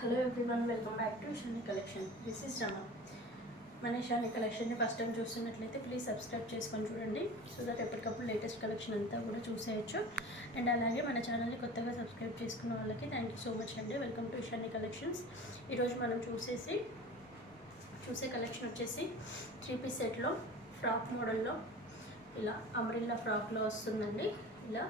Hello everyone, welcome back to Shani collection. This is Rama. మన షాని కలెక్షన్ని first time చూస్తున్నట్లయితే please subscribe చేసుకొని చూడండి, సో దట్ ఎప్పటికప్పుడు లేటెస్ట్ కలెక్షన్ అంతా కూడా చూసేయచ్చు. అండ్ అలాగే మన ఛానల్ని కొత్తగా సబ్స్క్రైబ్ చేసుకున్న వాళ్ళకి థ్యాంక్ యూ సో మచ్ అండి. Welcome to Shani collections. ఈరోజు మనం చూసే కలెక్షన్ వచ్చేసి 3-piece సెట్లో ఫ్రాక్ మోడల్లో ఇలా అంబ్రెల్లా ఫ్రాక్లో వస్తుందండి. ఇలా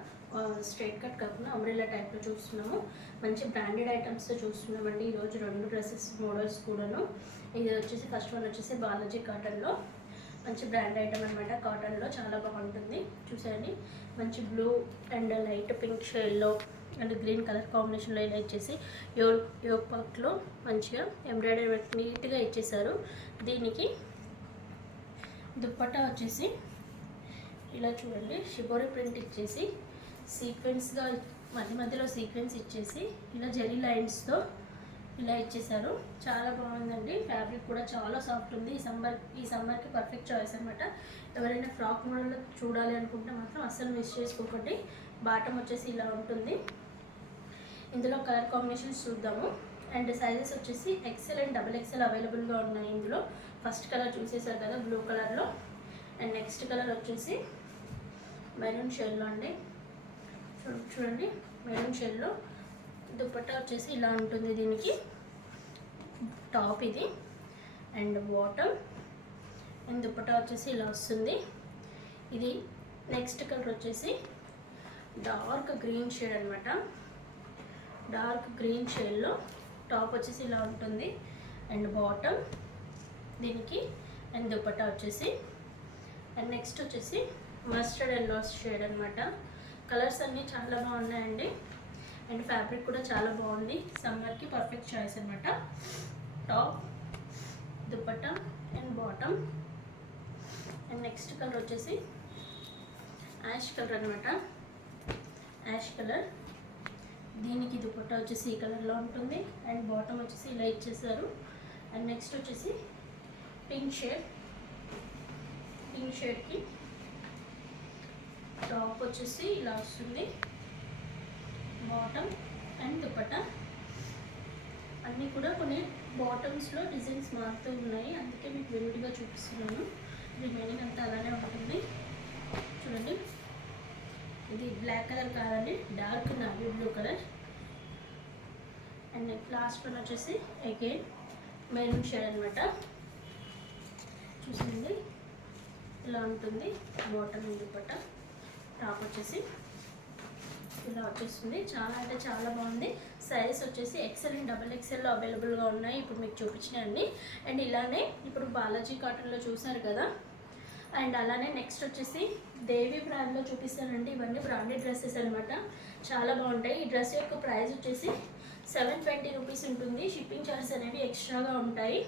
స్ట్రైట్ కట్ కాకుండా అంబ్రెల్లా టైప్లో చూస్తున్నాము. మంచి బ్రాండెడ్ ఐటమ్స్తో చూస్తున్నామండి ఈరోజు 2 డ్రెస్సెస్ మోడల్స్ కూడాను. ఇది వచ్చేసి ఫస్ట్ వన్ వచ్చేసి బాలాజీ కాటన్లో మంచి బ్రాండ్ ఐటమ్ అనమాట. కాటన్లో చాలా బాగుంటుంది. చూసేయండి, మంచి బ్లూ అండ్ లైట్ పింక్ షేడ్లో అండ్ గ్రీన్ కలర్ కాంబినేషన్లో ఇలా ఇచ్చేసి యోగ్ పార్క్లో మంచిగా ఎంబ్రాయిడరీ వర్క్ నీట్గా ఇచ్చేసారు. దీనికి దుప్పట్టా వచ్చేసి ఇలా చూడండి, షిబోరి ప్రింట్ ఇచ్చేసి సీక్వెన్స్గా మధ్యలో సీక్వెన్స్ ఇచ్చేసి ఇలా జెరీ లైన్స్తో ఇలా ఇచ్చేసారు. చాలా బాగుందండి. ఫ్యాబ్రిక్ కూడా చాలా సాఫ్ట్ ఉంది. ఈ సమ్మర్కి పర్ఫెక్ట్ చాయిస్ అనమాట. ఎవరైనా ఫ్రాక్ మోడల్లో చూడాలి అనుకుంటే మాత్రం అస్సలు మిస్ చేసుకోకండి. బాటమ్ వచ్చేసి ఇలా ఉంటుంది. ఇందులో కలర్ కాంబినేషన్స్ చూద్దాము. అండ్ సైజెస్ వచ్చేసి XL అండ్ XXL అవైలబుల్గా ఉన్నాయి. ఇందులో ఫస్ట్ కలర్ చూసేసారు కదా, బ్లూ కలర్లో. అండ్ నెక్స్ట్ కలర్ వచ్చేసి మెరూన్ షేడ్లో అండి. చూడండి, మెరూన్ షేడ్లో దుపట్టా వచ్చేసి ఇలా ఉంటుంది. దీనికి టాప్ ఇది అండ్ బాటమ్ అండ్ దుపట్టా వచ్చేసి ఇలా వస్తుంది. ఇది నెక్స్ట్ కలర్ వచ్చేసి డార్క్ గ్రీన్ షేడ్ అనమాట. డార్క్ గ్రీన్ షేడ్లో టాప్ వచ్చేసి ఇలా ఉంటుంది అండ్ బాటమ్ దీనికి అండ్ దుపట్టా వచ్చేసి. అండ్ నెక్స్ట్ వచ్చేసి మస్టర్డ్ ఎల్లో షేడ్ అనమాట. కలర్స్ అన్నీ చాలా బాగున్నాయండి. అండ్ ఫ్యాబ్రిక్ కూడా చాలా బాగుంది. సమ్మర్కి పర్ఫెక్ట్ చాయిస్ అనమాట. Top, dupatta and bottom. And next colour వచ్చేసి యాష్ కలర్ అనమాట. యాష్ కలర్, దీనికి దుపట్టా వచ్చేసి ఈ కలర్లో ఉంటుంది అండ్ బాటమ్ వచ్చేసి ఇలా ఇచ్చేసారు. అండ్ నెక్స్ట్ వచ్చేసి పింక్ షేడ్కి టాప్ వచ్చేసి ఇలా వస్తుంది. బాటమ్ అండ్ దుపట్టా అన్నీ కూడా కొన్ని బాటమ్స్లో డిజైన్స్ మారుతూ ఉన్నాయి, అందుకే మీకు విడిగా చూపిస్తున్నాను. రిమైనింగ్ అంతా అలానే ఉంటుంది. చూడండి, ఇది బ్లాక్ కలర్ కాదండి, dark navy blue colour. And last one వచ్చేసి అగైన్ మెరూన్ షేడ్ అనమాట. చూసింది ఇలా ఉంటుంది. బాటమ్ దుపట్టా, టాప్ వచ్చేసి ఇలా వచ్చేస్తుంది. చాలా అంటే చాలా బాగుంది. సైజ్ వచ్చేసి XL అండ్ XXLలో అవైలబుల్గా ఉన్నాయి, ఇప్పుడు మీకు చూపించినాయండి. అండ్ ఇలానే ఇప్పుడు బాలాజీ కాటన్లో చూసారు కదా, అండ్ అలానే నెక్స్ట్ వచ్చేసి దేవి బ్రాండ్లో చూపిస్తానండి. ఇవన్నీ బ్రాండెడ్ డ్రెస్సెస్ అనమాట, చాలా బాగుంటాయి. ఈ డ్రెస్ యొక్క ప్రైస్ వచ్చేసి 720 రూపీస్ ఉంటుంది. షిప్పింగ్ ఛార్జెస్ అనేవి ఎక్స్ట్రాగా ఉంటాయి.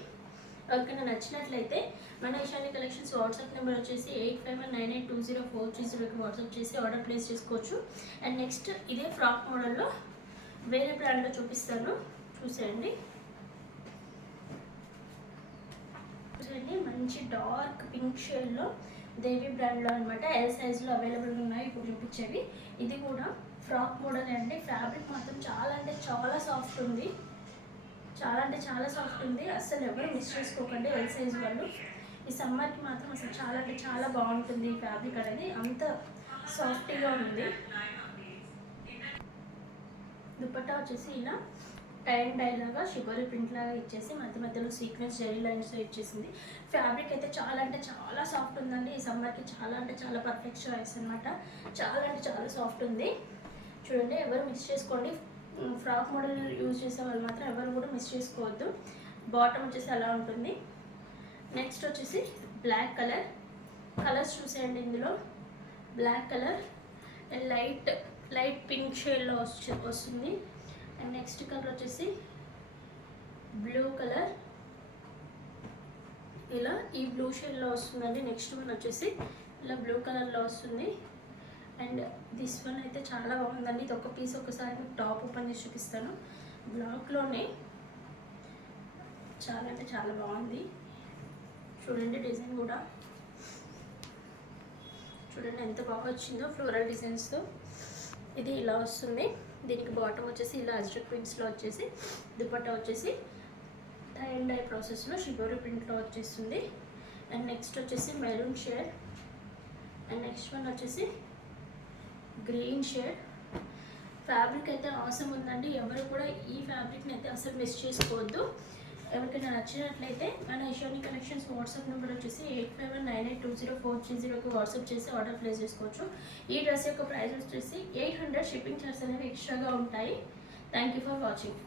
ఎవరికైనా నచ్చినట్లయితే మన షాని కలెక్షన్స్ వాట్సాప్ నెంబర్ వచ్చేసి 8519820430కి వాట్సాప్ చేసి ఆర్డర్ ప్లేస్ చేసుకోవచ్చు. అండ్ నెక్స్ట్ ఇదే ఫ్రాక్ మోడల్లో వేరే బ్రాండ్లో చూపిస్తాను, చూసేయండి. మంచి డార్క్ పింక్ షేడ్లో దేవి బ్రాండ్లో అనమాట. ఎల్ సైజ్లో అవైలబుల్ ఉన్నాయి ఇప్పుడు చూపించేవి. ఇది కూడా ఫ్రాక్ మోడల్ అండి. ఫ్యాబ్రిక్ మాత్రం చాలా అంటే చాలా సాఫ్ట్ ఉంది. చాలా అంటే చాలా సాఫ్ట్ ఉంది. అస్సలు ఎవరు మిస్ చేసుకోకండి ఎల్ సైజ్ వాళ్ళు. ఈ సమ్మర్కి మాత్రం అసలు చాలా అంటే చాలా బాగుంటుంది. ఈ ఫ్యాబ్రిక్ అనేది అంత సాఫ్ట్గా ఉంది. దుపట్టా వచ్చేసి ఇలా టై అండ్ డై లాగా షిబోరి ప్రింట్ లాగా ఇచ్చేసి మధ్యలో సీక్వెన్స్ జెరీ లైన్స్తో ఇచ్చేసింది. ఫ్యాబ్రిక్ అయితే చాలా అంటే చాలా సాఫ్ట్ ఉందండి. ఈ సమ్మర్కి చాలా అంటే చాలా పర్ఫెక్ట్ చాయిస్ అనమాట. చాలా అంటే చాలా సాఫ్ట్ ఉంది. చూడండి, ఎవరు మిస్ చేసుకోండి. ఫ్రాక్ మోడల్ యూజ్ చేసే వాళ్ళు మాత్రం ఎవరు కూడా మిస్ చేసుకోవద్దు. బాటమ్ వచ్చేసి అలా ఉంటుంది. నెక్స్ట్ వచ్చేసి బ్లాక్ కలర్స్ చూసేయండి. ఇందులో black colour and light pink షేడ్లో వస్తుంది. అండ్ నెక్స్ట్ కలర్ వచ్చేసి బ్లూ కలర్, ఇలా ఈ బ్లూ షేడ్లో వస్తుందండి. నెక్స్ట్ వన్ వచ్చేసి ఇలా బ్లూ కలర్లో వస్తుంది. అండ్ దిస్ వన్ అయితే చాలా బాగుందండి. ఇది ఒక పీస్ ఒకసారి మీకు టాప్ ఓపెన్ చేసి చూపిస్తాను. బ్లాక్లోనే చాలా అంటే చాలా బాగుంది. చూడండి, డిజైన్ కూడా చూడండి ఎంత బాగా వచ్చిందో ఫ్లోరల్ డిజైన్స్తో. ఇది ఇలా వస్తుంది. దీనికి బాటమ్ వచ్చేసి ఇలా అజ్రక్ ప్రింట్స్లో వచ్చేసి, దుపట్టా వచ్చేసి టై అండ్ డై ప్రాసెస్లో షిబోరి ప్రింట్లో వచ్చేస్తుంది. అండ్ నెక్స్ట్ వచ్చేసి maroon shade, and next one వచ్చేసి గ్రీన్ షేడ్. ఫ్యాబ్రిక్ అయితే అవసరం ఉందండి, ఎవరు కూడా ఈ ఫ్యాబ్రిక్ని అయితే అసలు మిస్ చేసుకోవద్దు. ఎవరికైనా నచ్చినట్లయితే మన ఈశాని కలెక్షన్స్ వాట్సాప్ నెంబర్ వచ్చేసి 8598204330కి వాట్సాప్ చేసి ఆర్డర్ ప్లేస్ చేసుకోవచ్చు. ఈ డ్రెస్ యొక్క ప్రైస్ వచ్చేసి 800, షిప్పింగ్ చార్జెస్ అనేవి ఎక్స్ట్రాగా ఉంటాయి. Thank you for watching.